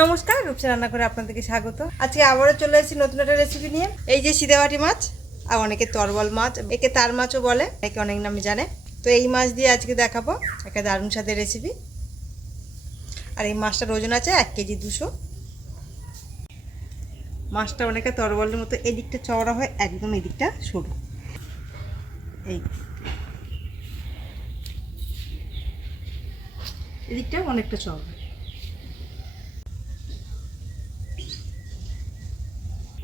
নমস্কার, রূপসা রান্না করে আপনাদেরকে স্বাগত। আজকে আবারও চলে এসেছি নতুন একটা রেসিপি নিয়ে। এই যে সিতেপাতি মাছ, আর অনেকে তরবল মাছ, একে তার মাছও বলে, একে অনেক নামে জানে। তো এই মাছ দিয়ে আজকে দেখাবো একটা দারুণ স্বাদের রেসিপি। আর এই মাছটার ওজন আছে 1 কেজি 200। মাছটা অনেকটা তরবলের মতো, এদিকটা চওড়া হয়, একদম এদিকটা সরু। এই এদিকটা অনেকটা চওড়া।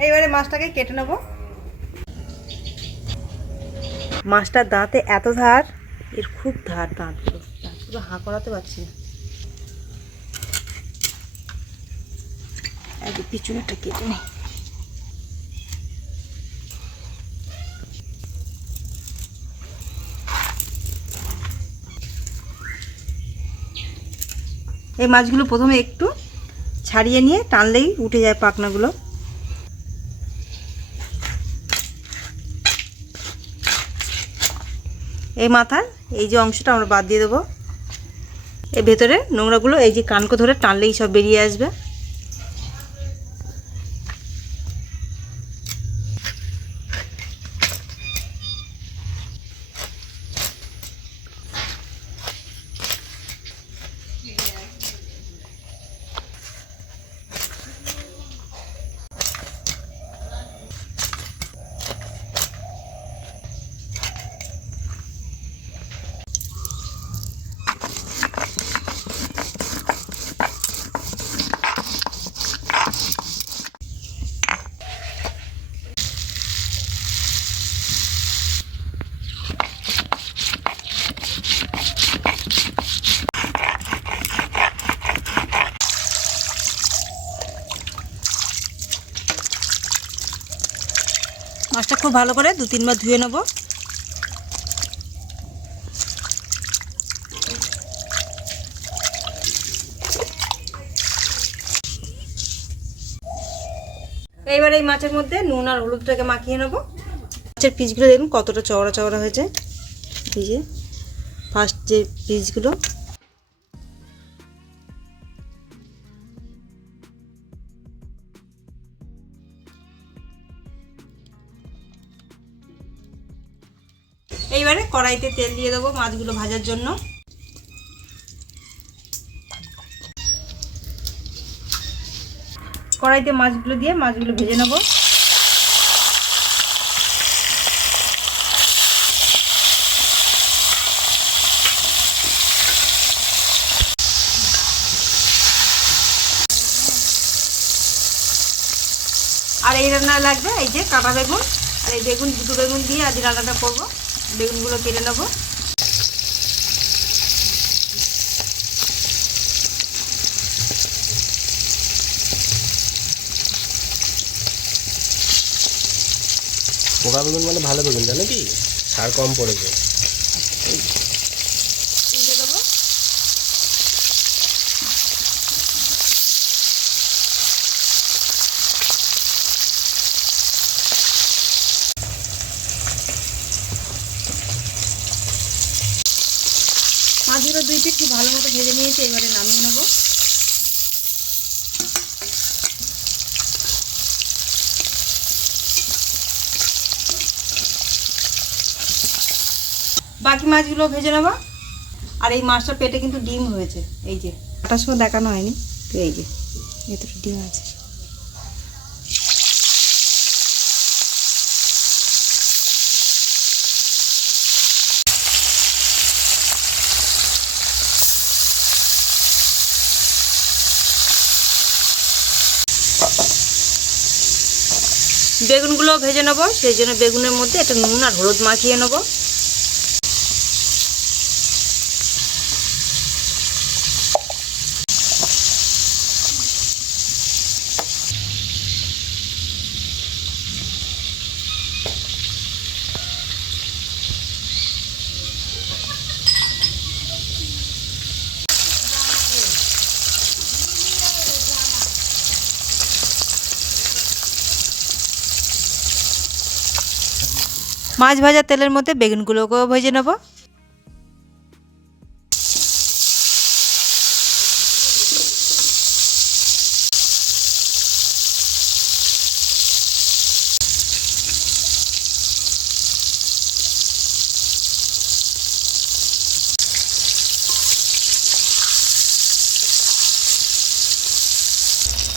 এইবারে মাছটাকে কেটে নেব। মাছটার দাঁতে এত ধার, এর খুব ধার, দাঁতগুলো হাঁ করাতে পারছি না। আগে পিছনেটা কেটে নেই। এই মাছগুলো প্রথমে একটু ছাড়িয়ে নিয়ে টানলেই উঠে যায় পাখনাগুলো। এই মাথার এই যে অংশটা আমরা বাদ দিয়ে দেবো। এর ভেতরে নোংরাগুলো এই যে কানকো ধরে টানলেই সব বেরিয়ে আসবে। মাছটা খুব ভালো করে 2-3 বার ধুয়ে নেব। এইবার এই মাছের মধ্যে নুন আর হলুদটাকে মাখিয়ে নেব। মাছের পিসগুলো দেখুন কতটা চওড়া চওড়া হয়েছে। এই যে ফার্স্ট যে পিসগুলো, এইবারে কড়াইতে তেল দিয়ে দেবো মাছগুলো ভাজার জন্য। কড়াইতে মাছগুলো দিয়ে মাছগুলো ভেজে নেব। আর এই রান্না লাগবে এই যে কাটা বেগুন, আর এই বেগুন, দুটো বেগুন দিয়ে আজ রান্নাটা করবো। বেগুনগুলো কেটে নেব। পোকা বেগুন মানে ভালো বেগুন, জানো কি, সার কম পড়েছে। দেবো। মাছগুলো 2 পিস খুব ভালো মতো ভেজে নিয়েছি, এবারে নামিয়ে নেব। বাকি মাছগুলো ভেজে নেব। আর এই মাছটার পেটে কিন্তু ডিম হয়েছে, এই যে কাটার সময় দেখানো হয়নি, তো এই যে ভেতরে ডিম আছে। বেগুনগুলো ভেজে নেব, সেই জন্য বেগুনের মধ্যে একটা নুন আর হলুদ মাখিয়ে নেব। মাছ ভাজা তেলের মধ্যে বেগুনগুলোকেও ভেজে নেব।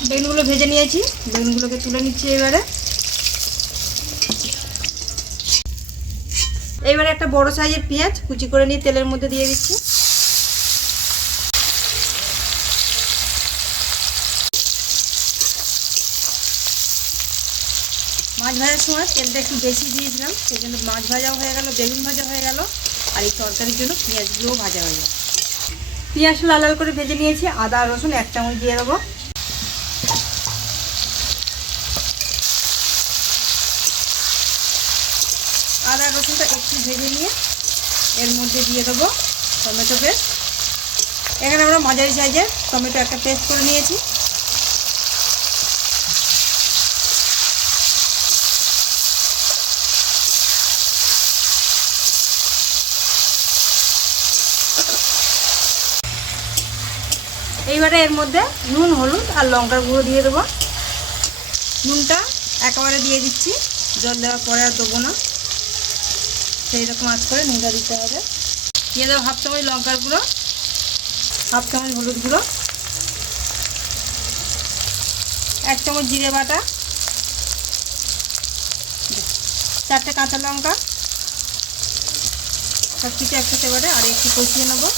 বেগুনগুলো ভেজে নিয়েছি, বেগুনগুলোকে তুলে নিচ্ছি। এবারে একটা বড় সাইজের পেঁয়াজ কুচি করে নিয়ে তেলের মধ্যে দিয়ে দিচ্ছি। মাছ ভাজার সময় তেলটা একটু বেশি দিয়েছিলাম, সেই জন্য মাছ ভাজাও হয়ে গেল, বেগুন ভাজা হয়ে গেল, আর এই তরকারির জন্য পেঁয়াজগুলোও ভাজা হয়ে গেল। পেঁয়াজ লাল লাল করে ভেজে নিয়েছি। আদা রসুন 1 চামচ দিয়ে দেবো। আদা রসুনটা একটু ভেজে নিয়ে এর মধ্যে দিয়ে দেবো টমেটো পেস্ট। এখানে আমরা মাঝারি সাইজের টমেটো একটা পেস্ট করে নিয়েছি। এইবারে এর মধ্যে নুন, হলুদ আর লঙ্কার গুঁড়ো দিয়ে দেবো। নুনটা একেবারে দিয়ে দিচ্ছি, জল দেওয়ার পরে আর দেবো না, সেই রকম আঁচ করে নুনটা দিতে হবে। দিয়ে দেবো 1/2 চামচ লঙ্কার গুঁড়ো, 1/2 চামচ হলুদ গুঁড়ো, 1 চামচ জিরে বাটা, 4টে কাঁচা লঙ্কা, সব কিছু একসাথে বাটে আর একটু কষিয়ে নেবো।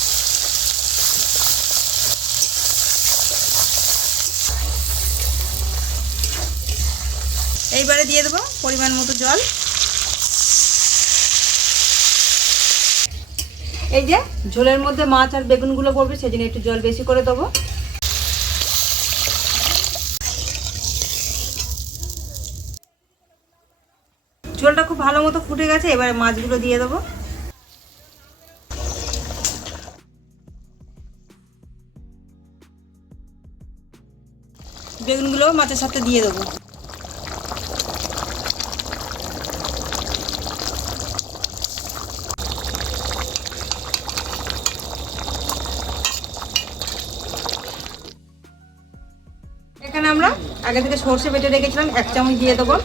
এইবারে দিয়ে দেবো পরিমাণ মতো জল। এই যে ঝোলের মধ্যে মাছ আর বেগুনগুলো পড়বে, সেজন্য একটু জল বেশি করে দেবো। ঝোলটা খুব ভালো মতো ফুটে গেছে, এবারে মাছগুলো দিয়ে দেবো। বেগুনগুলো মাছের সাথে দিয়ে দেবো। এখানে আমরা আগে থেকে সর্ষে বেটে রেখেছিলাম, 1 চামচ দিয়ে দেবো।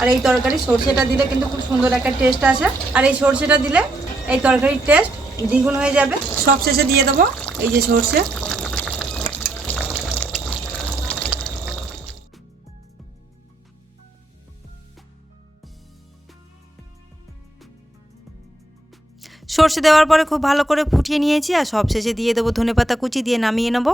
আর এই তরকারি সর্ষেটা দিলে কিন্তু খুব সুন্দর একটা টেস্ট আসে, আর এই সর্ষেটা দিলে এই তরকারির টেস্ট দ্বিগুণ হয়ে যাবে। সব শেষে দিয়ে দেবো এই যে সর্ষে। সর্ষে দেওয়ার পরে খুব ভালো করে ফুটিয়ে নিয়েছি, আর সব শেষে দিয়ে দেবো ধনেপাতা কুচি, দিয়ে নামিয়ে নেব।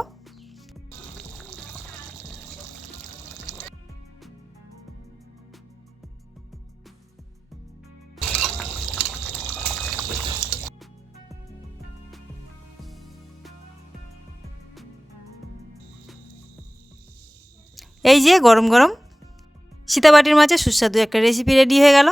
এই যে গরম গরম সীতাবাটির মাছের সুস্বাদু একটা রেসিপি রেডি হয়ে গেল।